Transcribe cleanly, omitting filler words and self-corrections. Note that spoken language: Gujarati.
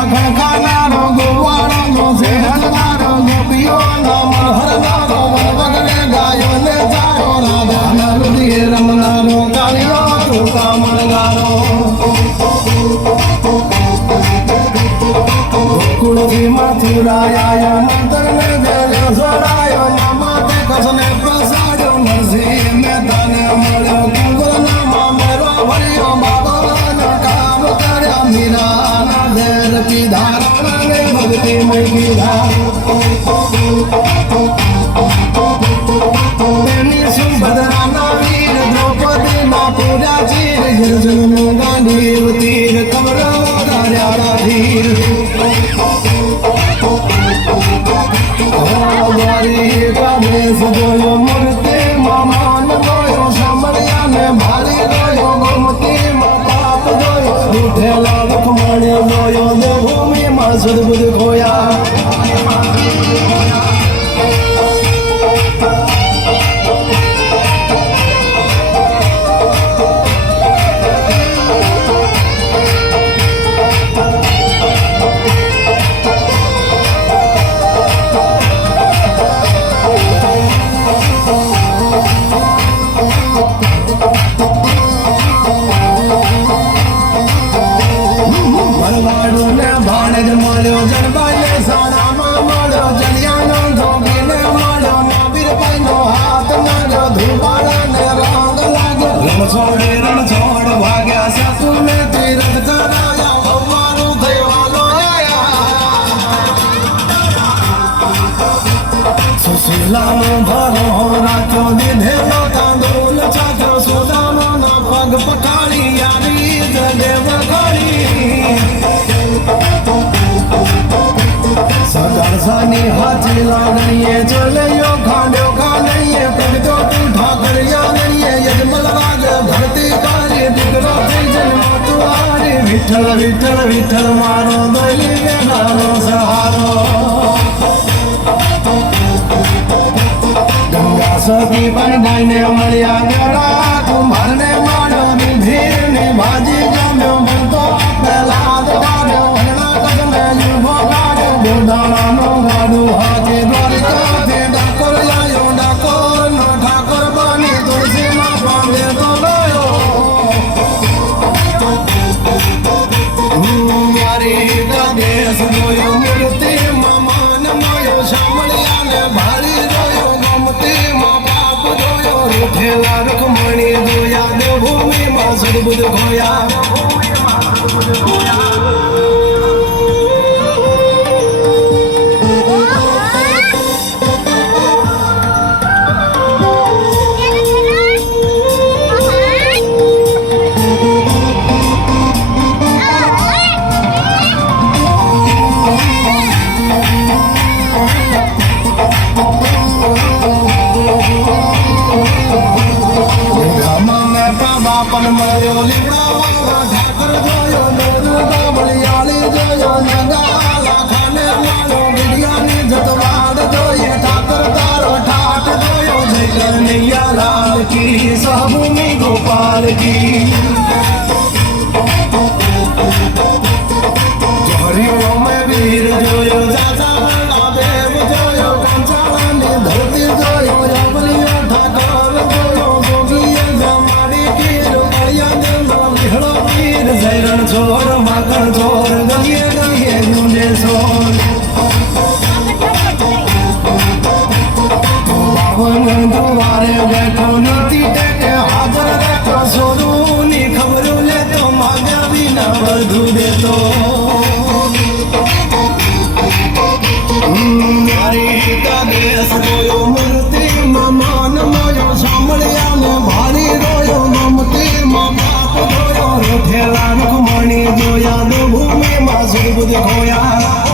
માખણ ખાનારો ગોવાળાનો શેઠનારો ગોપીઓનો મનહરનારો વગડે ગાયોને જાયો રાધાના રુધિરે રમનારો કાળીઓ ટૂંકા મળનારો ગોકુળથી મથુરાયો મંદરને વેલ્યો છોડાયો મામાતે કસને પ્રસાડ્યો નરસિંહ મહેતાને મળ્યો કુંવરનામાં મેરો ભર્યો બાબાના કામ કર્યા મીરાના ઝેર પીધા રાણાને ભક્તિ મય કીધા તેની સુભદ્રાના વીર દ્રૌપદીના પૂરા ચીર યર્જુનનું ગાંડીવ તીર કમરો ધાર્યા ધીર ગણેશ જોયો મૂર્તિમાં માન જોયો સાંભળ્યાને ભારી જોયો ગોમતીમાં પાપ જોયો ઉઠેલા લખમણે જોયો દેવભૂમિમાં સદબુદ્ધ ખોયા મળ્યો જનભાઈને સારામાં મળ્યો જલિયાનો ધોબીને મળ્યો નાબીરભાઈનો હાથ માર્યો ધુબાડાને રંગ લાગ્યો રણ છોડ ભાગ્યા સાસુને તીરથ કરાયા ભગવાનું થયો સુશીલાનો ભરો રાખ્યો દીધેલો તાંદૂલ ચાખ્યો સુદામાના પગ પટાળી યારી જડે વગાડી સદરસાની હાથી લાગણીએ ચલયો ખાંડ્યો ખાનીએ પડતો ઠા કર્યા નહીએ યજમલ વાગ ભરતી કારી દીકરો થઈ જન્મ તુઆરી વિઠ્ઠલ વિઠ્ઠલ વિઠ્ઠલ મારો દલી વેલાનો સહારો ગંગા સતી બંધાઈને મળ્યા ગળા કુંભારને માળ્યો નિધીરની ભાજી જમ્યો બનતો પહેલા દાડ્યો હણા કદને યુભો ગાડ્યો ગોડાણાનો ગાડું હાથે દ્વારકાથી ડાકોર લાયો ડાકોરનો ઠાકોર બની તુલસીમાં પાંદે તો ગયો મારી દેશ જોયો મૂર્તિમાં માન મોયો સાંભળ્યાને ભાળી જોયો ગમતીમાં પાપ જોયો રૂઠેલા રૂકમણી જોયા દેવભૂમિમાં સદબુદ્ધ ખોયા પણ મળ્યો લીમડા ઠાકર જોયો નોરુગા બળિયાળી જોયો નગાલા ખાને વાળો ગિડિયાની જતવાડ જોઈએ ઠાકર તારો ઠાઠ જોયો જય કનૈયા લાલ કી સહભૂમિ ગોપાલ કી જોરિયો મેં વીર જોયો જાજા દેવ જોયો કંચાળાની ધરતી જોયો યવલિયો ઠાકર જોયો જોગીએ જમાડી જૈરણ ચોર માખણ ચોર ગલીએ ગલીએ ગુંડે ચોર બાવન દ્વારે બેઠો નથી ટેકે હાજર રહેતો સોરુની ખબરું લેતો માગ્યા વિના બધું દેતો મારી દેશ જોયો મૂર્તિમાં માન મોયો સાંભળ્યાને ભારી રોયો ગમતીમાં બાપ જોયો રોઠેલા રૂકમણી જોયા દેવભૂમિમાં સદબુદ્ધ ખોયા